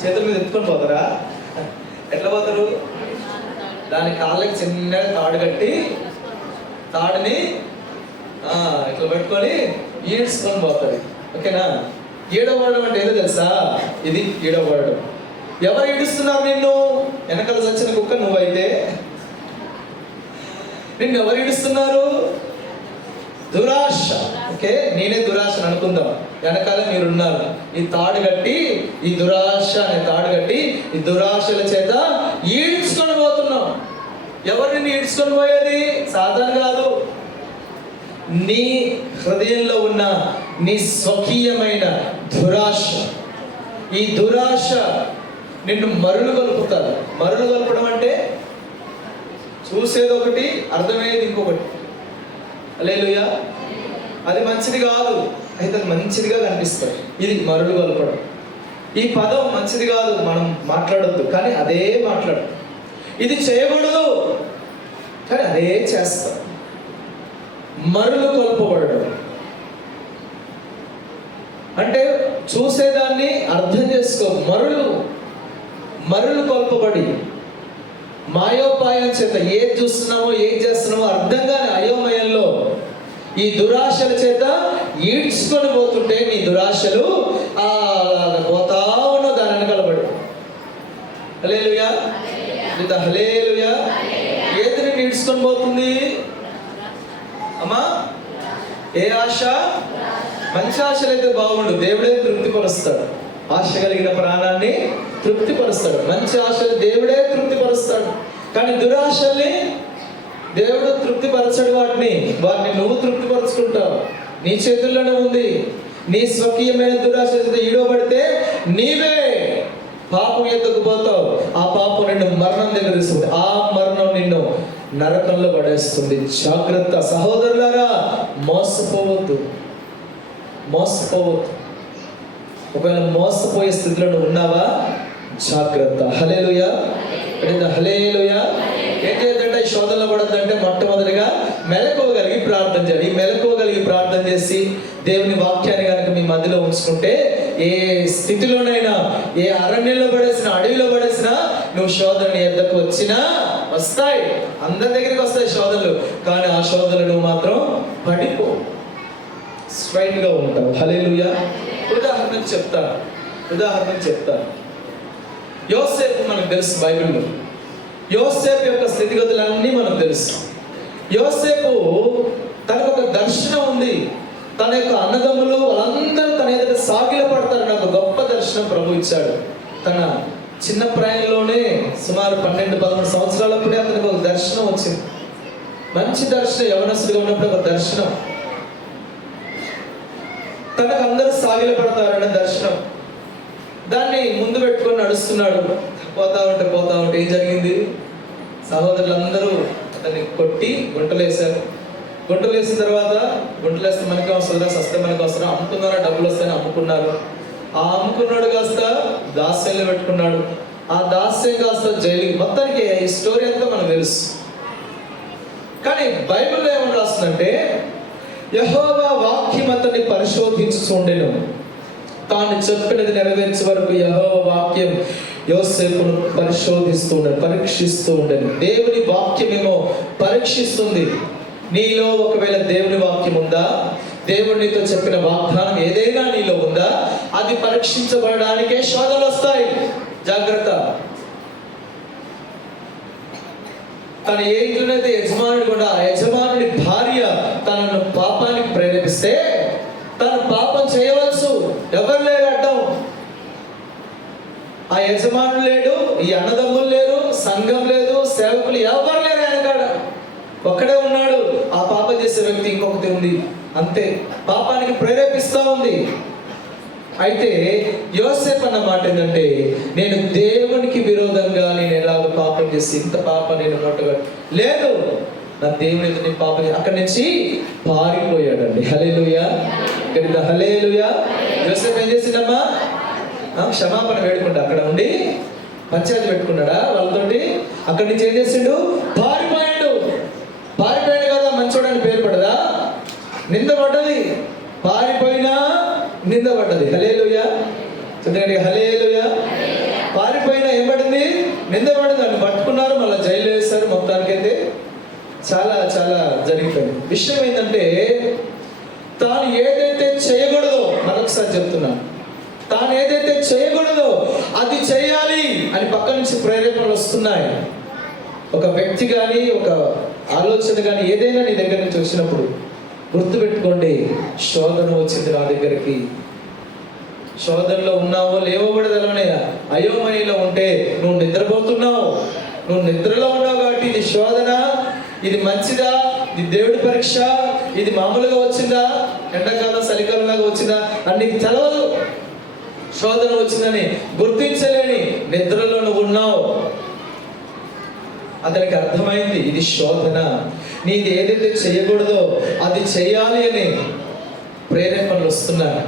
చేతుల మీద ఎత్తుకొని పోతారా? ఎట్లా పోతారు? దాని కాళ్ళకి చిన్నగా తాడు కట్టి తాడుని ఇట్లా పెట్టుకొని ఈడ్చుకొని పోతాడు. ఓకేనా? ఈడవడం అంటే ఏదో తెలుసా? ఇది ఈడవడం. ఎవరు ఈడుస్తున్నారు నిన్ను? వెనకాల చచ్చిన కుక్క నువ్వైతే నిన్ను ఎవరు ఈడుస్తున్నారు? దురాశ. ఓకే, నేనే దురాశను అనుకుందాం. వెనకాల మీరున్నారు. ఈ తాడు కట్టి, ఈ దురాశ అనే తాడు కట్టి ఈ దురాశల చేత ఈడ్చుకొని పోతున్నాం. ఎవరు నిన్ను ఈడ్చుకొని పోయేది? సాతాను కాదు. నీ హృదయంలో ఉన్న నీ స్వకీయమైన దురాశ. ఈ దురాశ నిన్ను మరులు కలుపుతారు. మరులు కలపడం అంటే చూసేది ఒకటి, అర్థమయ్యేది ఇంకొకటి. హల్లెలూయా. అది మంచిది కాదు, అయితే అది మంచిదిగా కనిపిస్తుంది. ఇది మరులు కలపడం. ఈ పదం మంచిది కాదు, మనం మాట్లాడొద్దు, కానీ అదే మాట్లాడు. ఇది చేయకూడదు, కానీ అదే చేస్తాం. మరులు కలుపబడడం అంటే చూసేదాన్ని అర్థం చేసుకో. మరులు కలుపబడి మాయోపాయం చేత ఏది చూస్తున్నామో ఏం చేస్తున్నామో అర్థం కాని అయోమయంలో ఈ దురాశల చేత ఈడ్చుకొని పోతుంటే నీ దురాశలు పోతా ఉన్నావు దాని వెనకాలబడి. హల్లెలూయా, హల్లెలూయా. ఏది నిన్ను ఈడ్చుకొని పోతుంది అమ్మా? ఏ ఆశ? మంచి ఆశలు అయితే బాగుండు, దేవుడే తృప్తిపరుస్తాడు. ఆశ కలిగిన ప్రాణాన్ని తృప్తిపరుస్తాడు. మంచి ఆశలు దేవుడే తృప్తిపరుస్తాడు. కానీ దురాశల్ని దేవుడు తృప్తిపరచడు. వాటిని నువ్వు తృప్తిపరుచుకుంటావు. నీ చేతుల్లోనే ఉంది. నీ స్వకీయమైన దురాశ ఈడవబడితే నీవే పాపం ఎత్తుకు పోతావు. ఆ పాపం నిన్ను మరణం దగ్గర తీసుకుంది. ఆ మరణం నిన్ను నరకంలో పడేస్తుంది. జాగ్రత్త సహోదరులారా, మోసపోవద్దు. ఒకవేళ మోసపోయే స్థితిలో నువ్వు ఉన్నావా? జాగ్రత్త. హల్లెలూయా, హల్లెలూయా. ఏం చేద్దంటే ఈ శోధనలో పడద్దంటే మొట్టమొదటిగా మెలకువగలిగి ప్రార్థన చేయాలి. ఈ మెలకువగలిగి ప్రార్థన చేసి దేవుని వాక్యాన్ని కనుక మీ మధ్యలో ఉంచుకుంటే ఏ స్థితిలోనైనా, ఏ అరణ్యంలో పడేసినా, అడవిలో పడేసినా, నువ్వు శోధన ఎద్దకు వచ్చినా వస్తాయి. అందరి దగ్గరికి వస్తాయి శోధనలు. కానీ ఆ శోధనలు నువ్వు మాత్రం పడిపో, స్ట్రైట్ గా ఉంటావు. హల్లెలూయా. ఉదాహరణకు చెప్తాను. యోసేపు మనకు తెలుసు. బైబిల్లో యోసేపు యొక్క స్థితిగతులన్నీ మనకు తెలుసు. యోసేపు తనకు ఒక దర్శనం ఉంది. తన యొక్క అన్నదమ్ములు వాళ్ళందరూ తన ఎదుట సాగిల పడతారు. నాకు గొప్ప దర్శనం ప్రభు ఇచ్చాడు. తన చిన్న ప్రాయంలోనే సుమారు 12-13 సంవత్సరాలప్పుడే అతనికి ఒక దర్శనం వచ్చింది. మంచి దర్శనం. యవనస్తుడిగా ఉన్నప్పుడు ఒక దర్శనం. తనకు అందరూ సాగిల పడతారన్న దర్శనం. దాన్ని ముందు పెట్టుకొని నడుస్తున్నాడు. పోతా ఉంటే ఏం జరిగింది? సహోదరులందరూ అతన్ని కొట్టి గుంటలు వేశారు. గుంటలు వేసిన తర్వాత, గుంటలు వేస్తే మనకి వస్తుందా, సస్తే మనకి వస్తుందా, అమ్ముకున్నారా, డబ్బులు వస్తాయని అమ్ముకున్నారు. ఆ అమ్ముకున్నాడు కాస్త దాస్యంలో పెట్టుకున్నాడు. ఆ దాస్యం కాస్త జైలుకి. మొత్తానికి ఈ స్టోరీ అంతా మనకు తెలుసు. కానీ బైబిల్లో ఏమని రాస్తుందంటే, యెహోవా వాక్యం అతన్ని పరిశోధించుచుండెను, తాను చెప్పినది నెరవేర్చే వరకు యెహోవా వాక్యం యోసేపును పరీక్షిస్తూ ఉండేది. దేవుని వాక్యం ఏమో పరీక్షిస్తుంది. నీలో ఒకవేళ దేవుని వాక్యం ఉందా, దేవుడు నీతో చెప్పిన వాగ్దానం ఏదైనా నీలో ఉందా, అది పరీక్షించబడడానికే శోధనలు వస్తాయి. జాగ్రత్త. తన ఏ ఇంట్లోనైతే యజమానుడు కూడా, ఆ యజమానుడి భార్య తనను పాపానికి ప్రేరేపిస్తే తను పాపం చేయవచ్చు. ఎవరు లేరు అడ్డం. ఆ యజమానుడు లేడు, ఈ అన్నదమ్ములు లేరు, సంఘం లేదు, సేవకులు ఎవరు లేరు. ఆయన కాడ ఒక్కడే ఉన్నాడు. ఆ పాపం చేసే వ్యక్తి ఇంకొకటి ఉంది. అంతే. పాపానికి ప్రేరేపిస్తూ ఉంది. అయితే యోసేపు అన్న మాట ఏంటంటే, నేను దేవునికి విరోధంగా నేను ఎలాగ పాపం చేసి ఇంత పాపం నేను నోటగట్టు లేదు, నా దేవుని ఎదుటి పాపం. అక్కడి నుంచి పారిపోయాడండి. హల్లెలూయా, హల్లెలూయా. యోసేపు ఏం చేసిండమ్మా? క్షమాపణ వేడుకుంటా అక్కడ ఉండి పంచాయతీ పెట్టుకున్నాడా వాళ్ళతోటి? అక్కడి నుంచి ఏం చేసిండు? పారిపోయాడు కదా. మంచోడని పేరు పడదా? నింద పడ్డది. పారిపోయినా నింద పడ్డది. హల్లెలూయా. ఎందుకంటే హల్లెలూయా. పారిపోయినా ఏం నిందపడింది, అని పట్టుకున్నారు, మళ్ళీ జైలు వేశారు. మొత్తానికైతే చాలా చాలా జరిగిపోయింది. విషయం ఏంటంటే తాను ఏదైతే చేయకూడదో, మరొకసారి చెప్తున్నాను, తాను ఏదైతే చేయకూడదో అది చేయాలి అని పక్క నుంచి ప్రేరేపణలు వస్తున్నాయి. ఒక వ్యక్తి కానీ, ఒక ఆలోచన కానీ, ఏదైనా నీ దగ్గర నుంచి వచ్చినప్పుడు గుర్తుపెట్టుకోండి, శోధన వచ్చింది నా దగ్గరికి. శోధనలో ఉన్నావో లేవో కూడా తెలవనయ్యా. అయోమయంలో ఉంటే నువ్వు నిద్రపోతున్నావు, నువ్వు నిద్రలో ఉన్నావు కాబట్టి ఇది శోధన, ఇది మంచిదా, ఇది దేవుడి పరీక్ష, ఇది మామూలుగా వచ్చిందా, ఎండాకాలం చలికాలంలాగా వచ్చిందా అని నీకు తెలవదు. శోధన వచ్చిందని గుర్తించలేని నిద్రలో నువ్వు ఉన్నావు. అతనికి అర్థమైంది ఇది శోధన, నీది ఏదైతే చేయకూడదో అది చేయాలి అని ప్రేరేపణలు వస్తున్నాయి.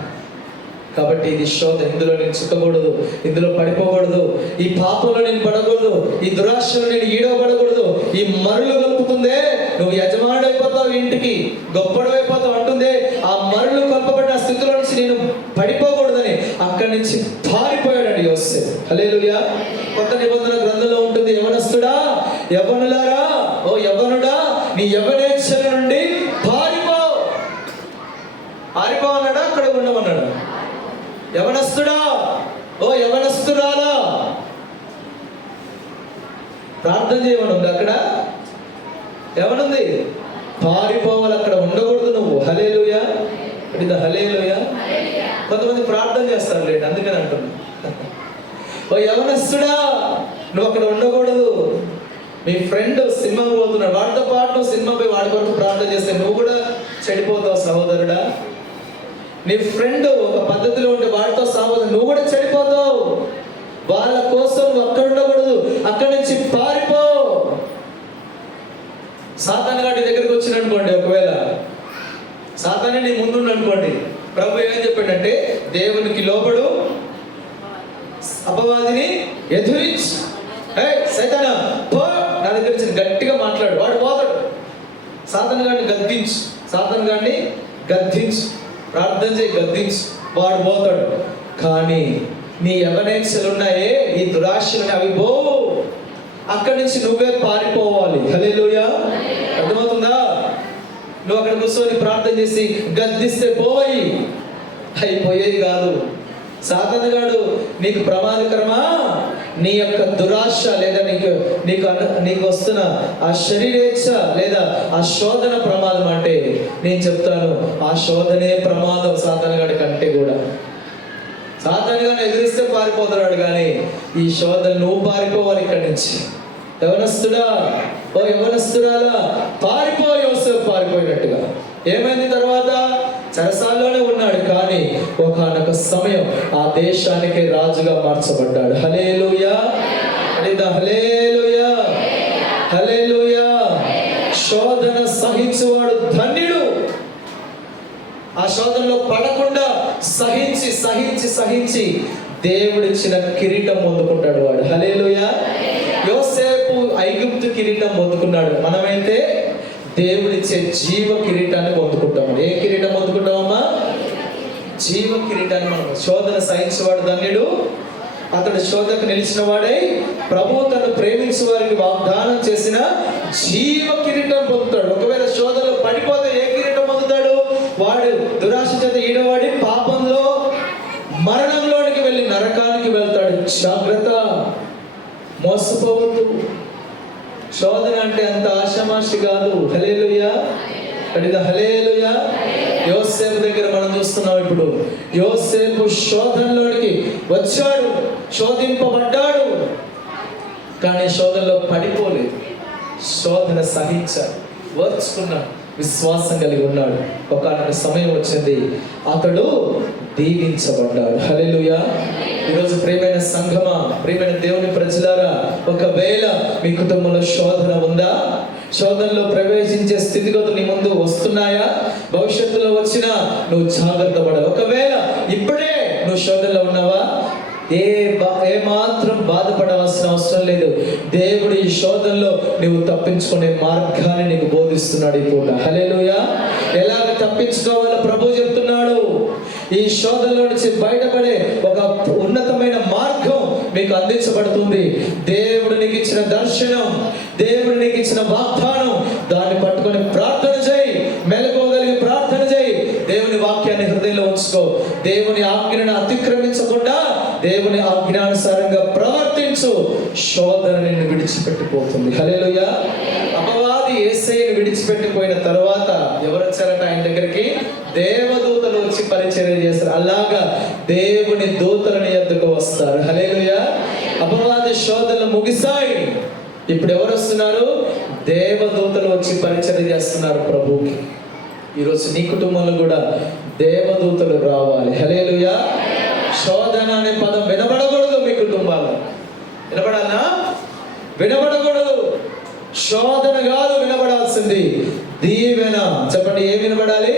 కాబట్టి ఇది శోధన, ఇందులో నేను చిక్కకూడదు, ఇందులో పడిపోకూడదు, ఈ పాపంలో నేను పడకూడదు, ఈ దురాశలో నేను ఈడవబడకూడదు. ఈ మరులు కలుపుతుందే, నువ్వు యజమానుడు అయిపోతావు, ఇంటికి గొప్పడు అయిపోతావు అంటుందే, ఆ మరులు కలపబడిన స్థితిలో నుంచి నేను పడిపోకూడదని అక్కడి నుంచి పారిపోయాడండి యోసేపు. హల్లెలూయా. కొత్త నిబంధన గ్రంథంలో ఉంటుంది, యవనస్తుడా, యవనులారా, ఓ యవనుడా, నీ యవనేచ్ఛల నుండి పారిపో. అన్నాడా, అక్కడ ఉండమన్నాడా? యవనస్తుడా, ఓ యవనస్తురాలా, ప్రార్థన చేయమని ఉంది అక్కడ. ఏమనుంది? పారిపోవాలి, అక్కడ ఉండకూడదు నువ్వు. హల్లెలూయా. ఇది హల్లెలూయా. కొంతమంది ప్రార్థన చేస్తారు లేండి, అందుకని అంటున్నా. ఓ యవనస్తుడా, నువ్వు అక్కడ ఉండకూడదు. మీ ఫ్రెండ్ సినిమా పోతున్నాడు, వాడితో పాటు నువ్వు సినిమా పోయి వాడి కొరకు ప్రార్థన చేస్తే నువ్వు కూడా చెడిపోతావు సహోదరుడా. నీ ఫ్రెండ్ ఒక పద్ధతిలో ఉంటే వాడితో సహోదరు, నువ్వు కూడా చెడిపోతావు. వాళ్ళ కోసం నువ్వు అక్కడ ఉండకూడదు, అక్కడి నుంచి పారిపో. సాతాను గాడి దగ్గరికి వచ్చిన అనుకోండి, ఒకవేళ సాతానే నీ ముందు అనుకోండి, ప్రభు ఏం చెప్పాడంటే దేవునికి లోబడు, అపవాదిని ఎదురించి, సైతానా పో, నా దగ్గర వచ్చి గట్టిగా మాట్లాడు, వాడు పోతాడు. సాతాను గాడిని గద్దించు, సాతాను గాడిని గద్దించు, ప్రార్థన చేయి, గద్దించు, వాడు పోతాడు. కానీ నీ యవనేచ్ఛలు ఉన్నాయే, ఈ దురాశలు అవి పోవు, అక్కడి నుంచి నువ్వే పారిపోవాలి. హల్లెలూయా. అర్థమవుతుందా? నువ్వు అక్కడ కూర్చొని ప్రార్థన చేసి గద్దిస్తే పోయి అయిపోయేది కాదు. సాతాను గాడు నీకు ప్రమాదకరమా, నీ యొక్క దురాశ లేదా నీకు వస్తున్న ఆ శరీరేచ్ఛ లేదా ఆ శోధన ప్రమాదం అంటే నేను చెప్తాను, ఆ శోధనే ప్రమాదం సాతాను గాడి కంటే కూడా. సాతాను గాని ఎదిరిస్తే పారిపోతున్నాడు, కానీ ఈ శోధన నువ్వు పారిపోవాలి ఇక్కడి నుంచి. యవనస్తుడా, ఓ యవనస్తురాలా, పారిపో. యోసేపు పారిపోయినట్టుగా. ఏమైంది తర్వాత? చెరసాల్లోనే ఉన్నాడు, కానీ ఒకానొక సమయం ఆ దేశానికి రాజుగా మార్చబడ్డాడు. హల్లెలూయా. హల్లెలూయా, హల్లెలూయా. శోధన సహించువాడు ధన్యుడు. ఆ శోధనలో పడకుండా సహించి సహించి సహించి దేవుడిచ్చిన కిరీటం పొందుకుంటాడు వాడు. హల్లెలూయా. యోసేపు ఐగుప్తు కిరీటం పొందుకున్నాడు, మనమైతే దేవుడిచ్చే జీవ కిరీటాన్ని పొందుకుంటాము. ఏ కిరీటం పొందుకుంటామమ్మా? జీవ కిరీటాన్ని. మనం శోధన సహించేవాడు ధన్యుడు, అతడు శోధకు నిలిచిన వాడై ప్రభువు తను ప్రేమించే వారికి వాగ్దానం చేసిన జీవ కిరీటం పొందుతాడు. ఒకవేళ శోధనలో పడిపోతే ఏ కిరీటం పొందుతాడు? వాడు దురాశ చేత ఈడవాడి పాపంలో మరణంలోనికి వెళ్ళి నరకానికి వెళ్తాడు. జాగ్రత్త, మోసపోవద్దు. శోధన అంటే అంత ఆషామాషి కాదు. హల్లెలూయా. హల్లెలూయా. యోసేపు దగ్గర మనం చూస్తున్నాం. ఇప్పుడు యోసేపు శోధనలోనికి వచ్చాడు, శోధింపబడ్డాడు, కానీ శోధనలో పడిపోలేదు. శోధన సహించాడు, ఓర్చుకున్నాడు, విశ్వాసం కలిగి ఉన్నాడు. ఒకనొక సమయం వచ్చింది, అతడు దీవించబడ్డాడు. హల్లెలూయా. ఈరోజు ప్రియమైన సంఘమా, ప్రియమైన దేవుని ప్రజలారా, ఒకవేళ మీ కుటుంబంలో శోధన ఉందా? శోధనలో ప్రవేశించే స్థితిగతులు నీ ముందు వస్తున్నాయా? భవిష్యత్తులో వచ్చినా నువ్వు జాగ్రత్త పడాలి. ఒకవేళ ఇప్పుడే నువ్వు శోధనలో ఉన్నావా? ఏ మాత్రం బాధపడవలసిన అవసరం లేదు. దేవుడు ఈ శోధనలో నువ్వు తప్పించుకునే మార్గాన్ని నీకు బోధిస్తున్నాడు ఈ పూట. హల్లెలూయా. ఎలాగ తప్పించుకోవాలో ప్రభు చెప్తున్నాడు. ఈ శోధనలో నుంచి బయటపడే ఒక ఉన్నతమైన మార్గం మీకు అందించబడుతుంది. దేవుడు నీకు ఇచ్చిన దర్శనం, దేవుడు నీకు ఇచ్చిన వాగ్దానం, దాన్ని పట్టుకొని ప్రార్థన చేయి. మెలకువగలిగి ప్రార్థన చేయి. దేవుని వాక్యాన్ని హృదయంలో ఉంచుకో. దేవుని ఆజ్ఞను అతిక్రమించకుండా దేవుని ఆజ్ఞానుసారంగా ప్రవర్తించు. శోధన నిన్ను విడిచిపెట్టిపోతుంది. హల్లెలూయా. అపవాది యేసయ్యను విడిచిపెట్టిపోయిన తర్వాత ఎవరు వచ్చారట ఆయన దగ్గరికి? దేవదూతలు వచ్చి పరిచర్య చేస్తారు. అలాగా దేవుని దూతలని ఎద్దుకు వస్తారు. హల్లెలూయా. అపవాది శోధనలు ముగిసాయి. ఇప్పుడు ఎవరు వస్తున్నారు? దేవదూతలు వచ్చి పరిచర్య చేస్తున్నారు ప్రభువుకి. ఈరోజు నీ కుటుంబంలో కూడా దేవదూతలు రావాలి. హల్లెలూయా. శోధన అనే పదం వినబడకూడదు మీ కుటుంబాల్లో. వినబడాలా? వినబడకూడదు. శోధన కాదు వినబడాల్సింది, దీవెన. చెప్పండి, ఏం వినబడాలి?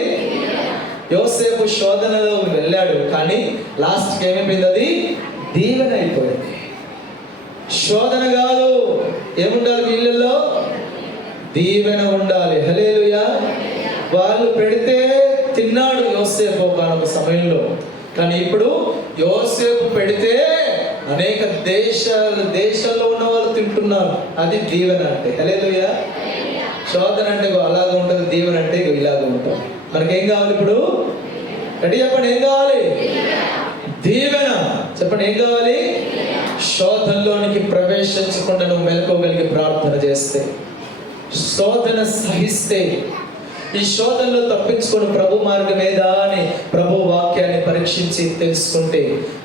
యోసేపు శోధనలో వెళ్ళాడు, కానీ లాస్ట్కి ఏమైపోయింది? అది దీవెన అయిపోయింది. శోధన కాదు, ఏముండాలి మీ ఇళ్ళల్లో? దీవెన ఉండాలి. హల్లెలూయా. వాళ్ళు పెడితే తిన్నాడు యోసేపు ఒకనొక సమయంలో, కానీ ఇప్పుడు యోసేపు పెడితే అనేక దేశాల్లో ఉన్న వాళ్ళు తింటున్నారు. అది దీవెన అంటే. హల్లెలూయా. శోధన అంటే అలాగా ఉంటుంది, దీవెన అంటే ఇలాగ ఉంటుంది. మనకేం కావాలి ఇప్పుడు? రెడీ చెప్పండి, ఏం కావాలి? దీవెన. చెప్పండి, ఏం కావాలి? శోధనలోనికి ప్రవేశించకుండా నువ్వు మెలకువగలిగి ప్రార్థన చేస్తే, శోధన సహిస్తే, ఈ శోధనలో తప్పించుకొని ప్రభు మార్గం ఏదా అని ప్రభు వాక్యాన్ని పరీక్షించి తెలుసుకుంటే,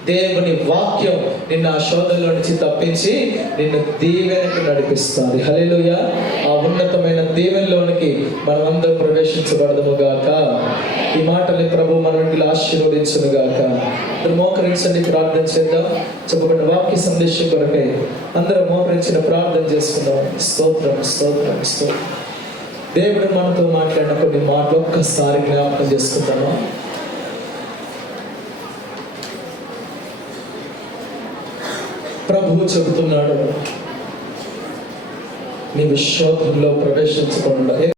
దేవుని వాక్యం నిన్ను ఆ శోధనలో నుంచి తప్పించి నిన్ను దీవెనకి నడిపిస్తుంది. హల్లెలూయా. ఆ ఉన్నతమైన దీవెనలోనికి మనమందరం ప్రవేశించబడదుము గాక. ఈ మాటల్ని ప్రభు మన ఇంటిలో ఆశీర్వదించును గాక. మోకరించండి, ప్రార్థన చేద్దాం. చెప్పబడిన వాక్య సందేశం కొరకై అందరం మోకరించిన ప్రార్థన చేసుకుందాం. స్తోత్రం, స్తోత్రం, స్తోత్రం. దేవుడు మనతో మాట్లాడిన కొన్ని మాటలు ఒక్కసారి జ్ఞాపకం చేసుకుంటాము. ప్రభువు చెబుతున్నాడు, నీవు శోధనలో ప్రవేశించకుండా